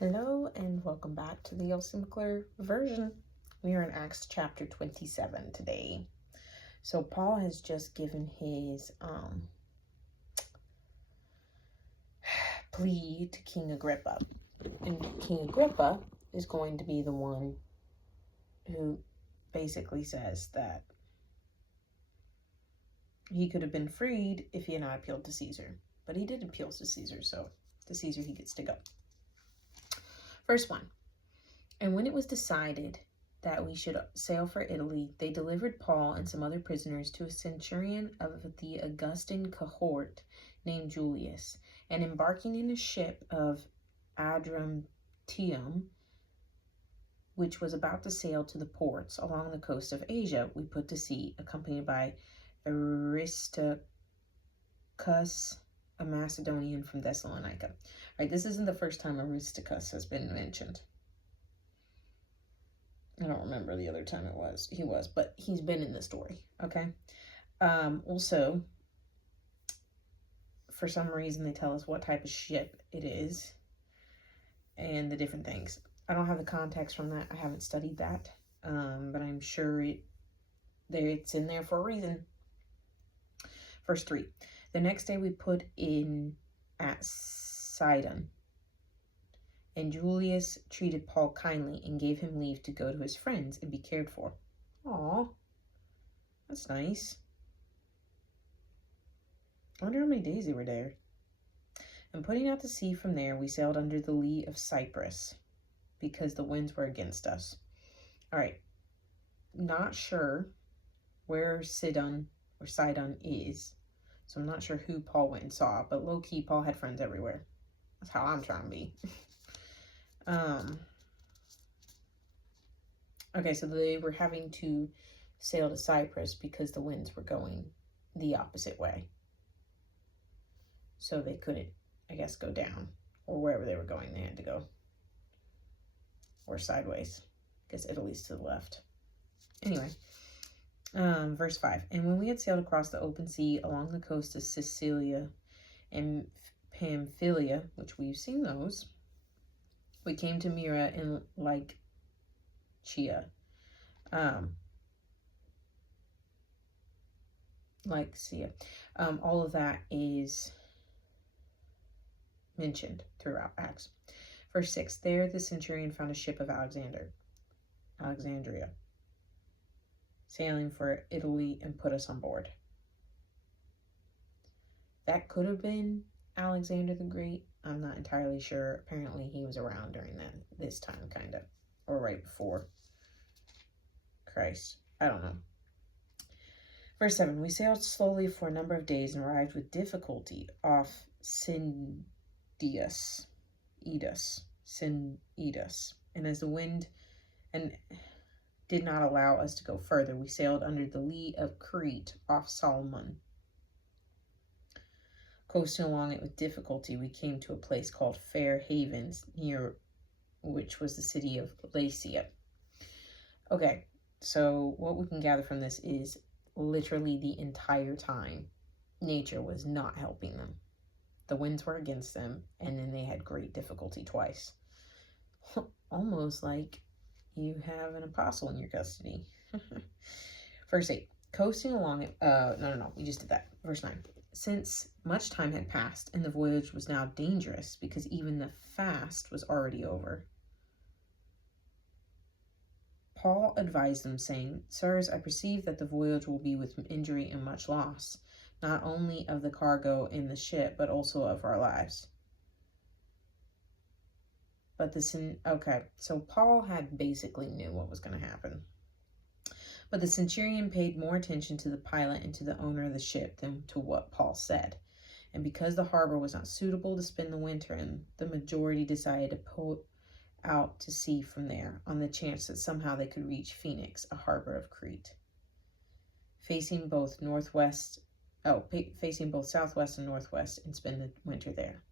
Hello and welcome back to the Elsie version. We are in Acts chapter 27 today. So Paul has just given his plea to King Agrippa. And King Agrippa is going to be the one who basically says that he could have been freed if he had not appealed to Caesar. But he did appeal to Caesar, so to Caesar he gets to go. Verse 1. And when it was decided that we should sail for Italy, they delivered Paul and some other prisoners to a centurion of the Augustan cohort named Julius. And embarking in a ship of Adramyttium, which was about to sail to the ports along the coast of Asia, we put to sea, accompanied by Aristarchus, a Macedonian from Thessalonica. All right, this isn't the first time Aristarchus has been mentioned. I don't remember the other time he was, but he's been in the story, okay? Also, for some reason, they tell us what type of ship it is and the different things. I don't have the context from that. I haven't studied that, but I'm sure it's in there for a reason. Verse 3. The next day we put in at Sidon, and Julius treated Paul kindly and gave him leave to go to his friends and be cared for. Aw, that's nice. I wonder how many days they were there. And putting out to sea from there, we sailed under the lee of Cyprus because the winds were against us. All right, not sure where Sidon is. So I'm not sure who Paul went and saw, but low-key, Paul had friends everywhere. That's how I'm trying to be. Okay, so they were having to sail to Cyprus because the winds were going the opposite way. So they couldn't, I guess, go down. Or wherever they were going, they had to go. Or sideways. I guess Italy's to the left. Anyway. Verse 5. And when we had sailed across the open sea along the coast of Sicilia and Pamphylia, which we've seen those, we came to Myra in Lycia. All of that is mentioned throughout Acts. Verse 6. There the centurion found a ship of Alexandria, sailing for Italy, and put us on board. That could have been Alexander the Great. I'm not entirely sure. Apparently he was around during this time, kind of, or right before Christ. I don't know. Verse 7, we sailed slowly for a number of days and arrived with difficulty off Cnidus. And as the wind did not allow us to go further, we sailed under the lee of Crete off Salmon. Coasting along it with difficulty, we came to a place called Fair Havens, near which was the city of Lycia. Okay, so what we can gather from this is literally the entire time, nature was not helping them. The winds were against them, and then they had great difficulty twice. Almost like you have an apostle in your custody. Verse 8, coasting along it, no, we just did that. Verse 9, since much time had passed and the voyage was now dangerous because even the fast was already over, Paul advised them, saying, Sirs, I perceive that the voyage will be with injury and much loss, not only of the cargo in the ship, but also of our lives. So Paul had basically knew what was going to happen. But the centurion paid more attention to the pilot and to the owner of the ship than to what Paul said. And because the harbor was not suitable to spend the winter in, the majority decided to put out to sea from there on the chance that somehow they could reach Phoenix, a harbor of Crete, facing both southwest and northwest, and spend the winter there.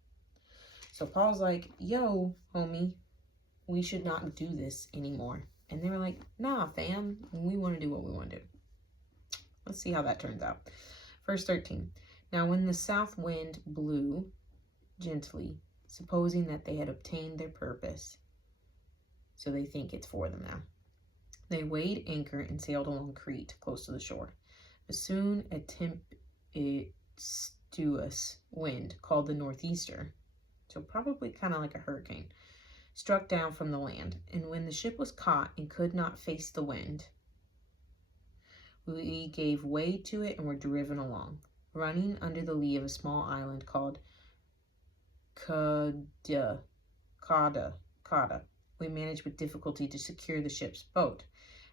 So Paul's like, yo, homie, we should not do this anymore. And they were like, nah, fam, we want to do what we want to do. Let's see how that turns out. Verse 13. Now when the south wind blew gently, supposing that they had obtained their purpose. So they think it's for them now. They weighed anchor and sailed along Crete, close to the shore. But soon a tempestuous wind, called the northeaster, so probably kind of like a hurricane, struck down from the land. And when the ship was caught and could not face the wind, we gave way to it and were driven along, running under the lee of a small island called Cauda. We managed with difficulty to secure the ship's boat.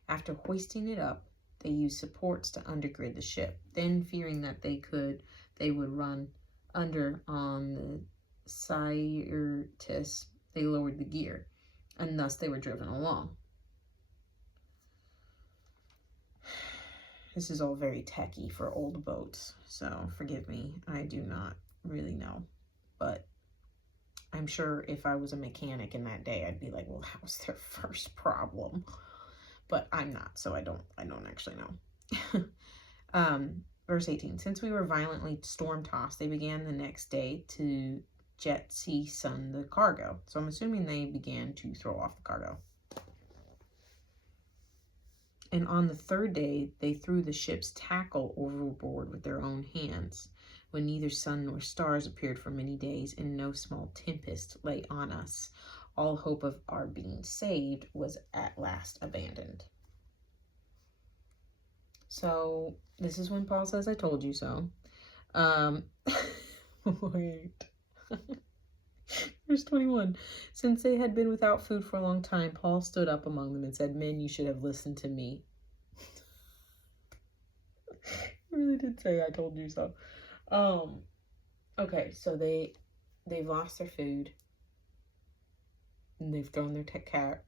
After hoisting it up, they used supports to undergird the ship. Then, fearing that they would run under on the Syrtis, they lowered the gear, and thus they were driven along. This is all very techy for old boats, so forgive me. I do not really know, but I'm sure if I was a mechanic in that day, I'd be like, well, that was their first problem. But I'm not, so I don't actually know. Verse 18, since we were violently storm-tossed, they began the next day to jettison the cargo. So I'm assuming they began to throw off the cargo. And on the third day, they threw the ship's tackle overboard with their own hands, when neither sun nor stars appeared for many days, and no small tempest lay on us. All hope of our being saved was at last abandoned. So this is when Paul says, I told you so. Wait. Verse 21. Since they had been without food for a long time, Paul stood up among them and said, men, you should have listened to me. He really did say, I told you so. Okay, so they've lost their food. And they've thrown their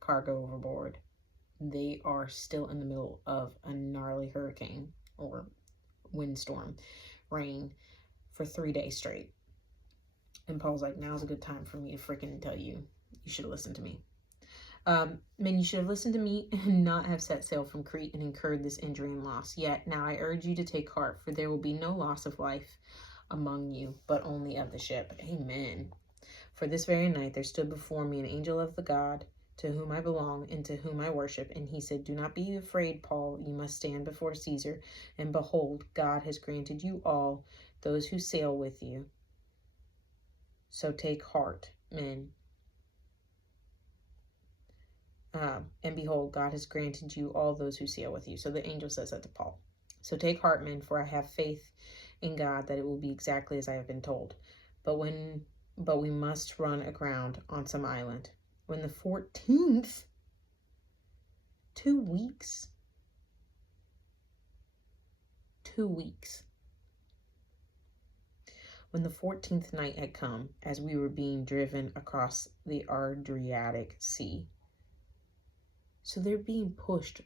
cargo overboard. They are still in the middle of a gnarly hurricane or windstorm, rain for 3 days straight. And Paul's like, now's a good time for me to freaking tell you, you should listen to me. Men, you should have listened to me and not have set sail from Crete and incurred this injury and loss. Yet now I urge you to take heart, for there will be no loss of life among you, but only of the ship. Amen. For this very night there stood before me an angel of the God to whom I belong and to whom I worship. And he said, do not be afraid, Paul. You must stand before Caesar. And behold, God has granted you all, those who sail with you. So take heart, men. And behold, God has granted you all those who sail with you. So the angel says that to Paul. So take heart, men, for I have faith in God that it will be exactly as I have been told. But we must run aground on some island. When the 14th, 2 weeks. 2 weeks. When the 14th night had come, as we were being driven across the Adriatic Sea. So they're being pushed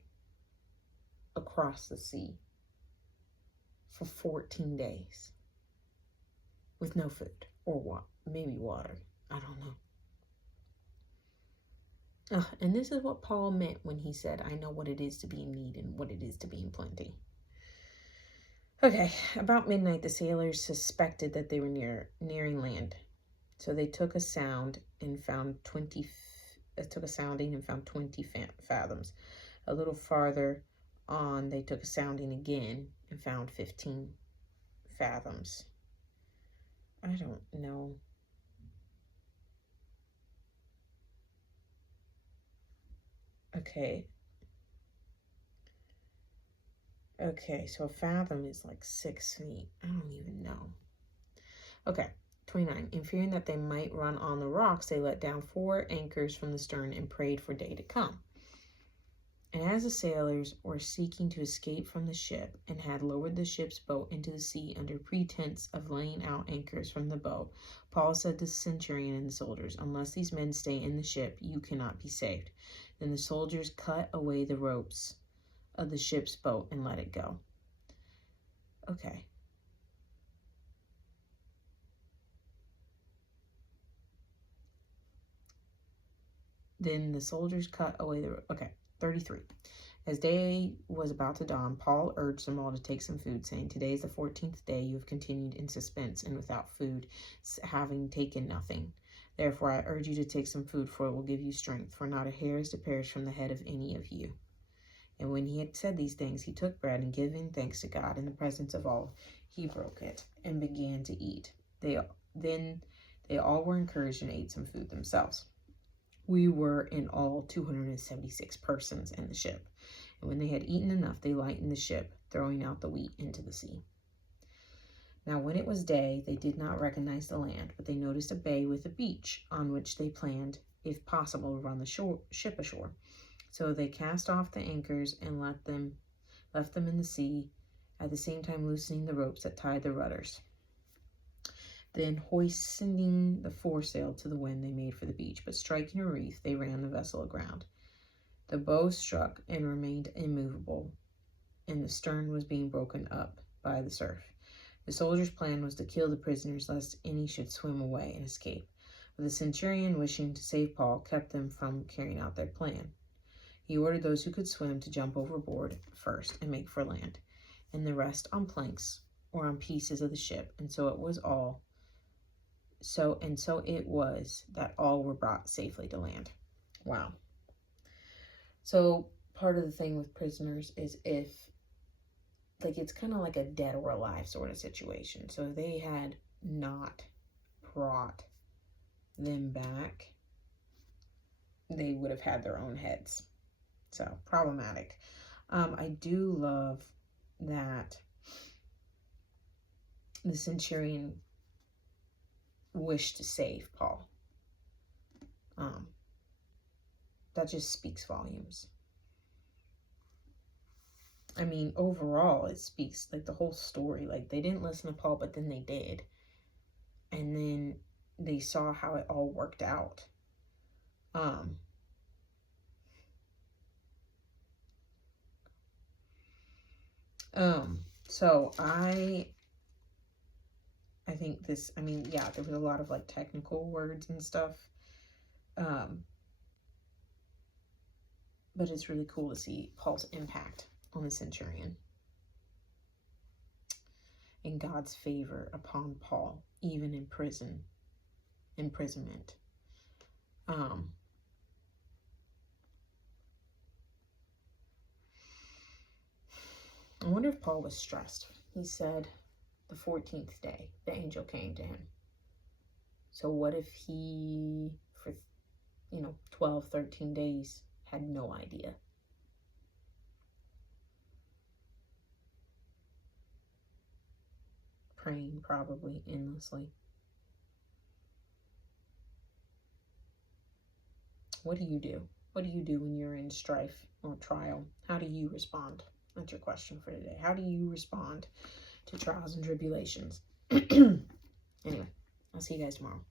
across the sea for 14 days with no food or what, maybe water. I don't know. And this is what Paul meant when he said, I know what it is to be in need and what it is to be in plenty. Okay, about midnight, the sailors suspected that they were nearing land. So they took a sound and found 20 fathoms. A little farther on, they took a sounding again and found 15 fathoms. I don't know. Okay, so a fathom is like 6 feet. I don't even know. Okay, 29. And fearing that they might run on the rocks, they let down 4 anchors from the stern and prayed for day to come. And as the sailors were seeking to escape from the ship and had lowered the ship's boat into the sea under pretense of laying out anchors from the boat, Paul said to the centurion and the soldiers, unless these men stay in the ship, you cannot be saved. Then the soldiers cut away the ropes of the ship's boat and let it go. Okay. Then the soldiers cut away the rope. Okay, 33. As day was about to dawn, Paul urged them all to take some food, saying, today is the 14th day you have continued in suspense and without food, having taken nothing. Therefore, I urge you to take some food, for it will give you strength, for not a hair is to perish from the head of any of you. And when he had said these things, he took bread, and giving thanks to God in the presence of all, he broke it and began to eat. Then they all were encouraged and ate some food themselves. We were in all 276 persons in the ship. And when they had eaten enough, they lightened the ship, throwing out the wheat into the sea. Now when it was day, they did not recognize the land, but they noticed a bay with a beach, on which they planned, if possible, to run the ship ashore. So they cast off the anchors and left them in the sea, at the same time loosening the ropes that tied the rudders. Then, hoisting the foresail to the wind, they made for the beach, but striking a reef, they ran the vessel aground. The bow struck and remained immovable, and the stern was being broken up by the surf. The soldiers' plan was to kill the prisoners, lest any should swim away and escape. But the centurion, wishing to save Paul, kept them from carrying out their plan. He ordered those who could swim to jump overboard first and make for land, and the rest on planks or on pieces of the ship. And so it was that all were brought safely to land. Wow. So part of the thing with prisoners is it's kind of like a dead or alive sort of situation. So if they had not brought them back, they would have had their own heads. So problematic. I do love that the centurion wished to save Paul. That just speaks volumes. I mean, overall, it speaks, the whole story. They didn't listen to Paul, but then they did. And then they saw how it all worked out. So I think this, yeah, there was a lot of technical words and stuff. But it's really cool to see Paul's impact on the centurion and God's favor upon Paul, even in imprisonment. I wonder if Paul was stressed. He said the 14th day, the angel came to him. So what if he, for 12, 13 days, had no idea? Praying probably endlessly. What do you do? What do you do when you're in strife or trial? How do you respond? That's your question for today. How do you respond to trials and tribulations? Anyway, I'll see you guys tomorrow.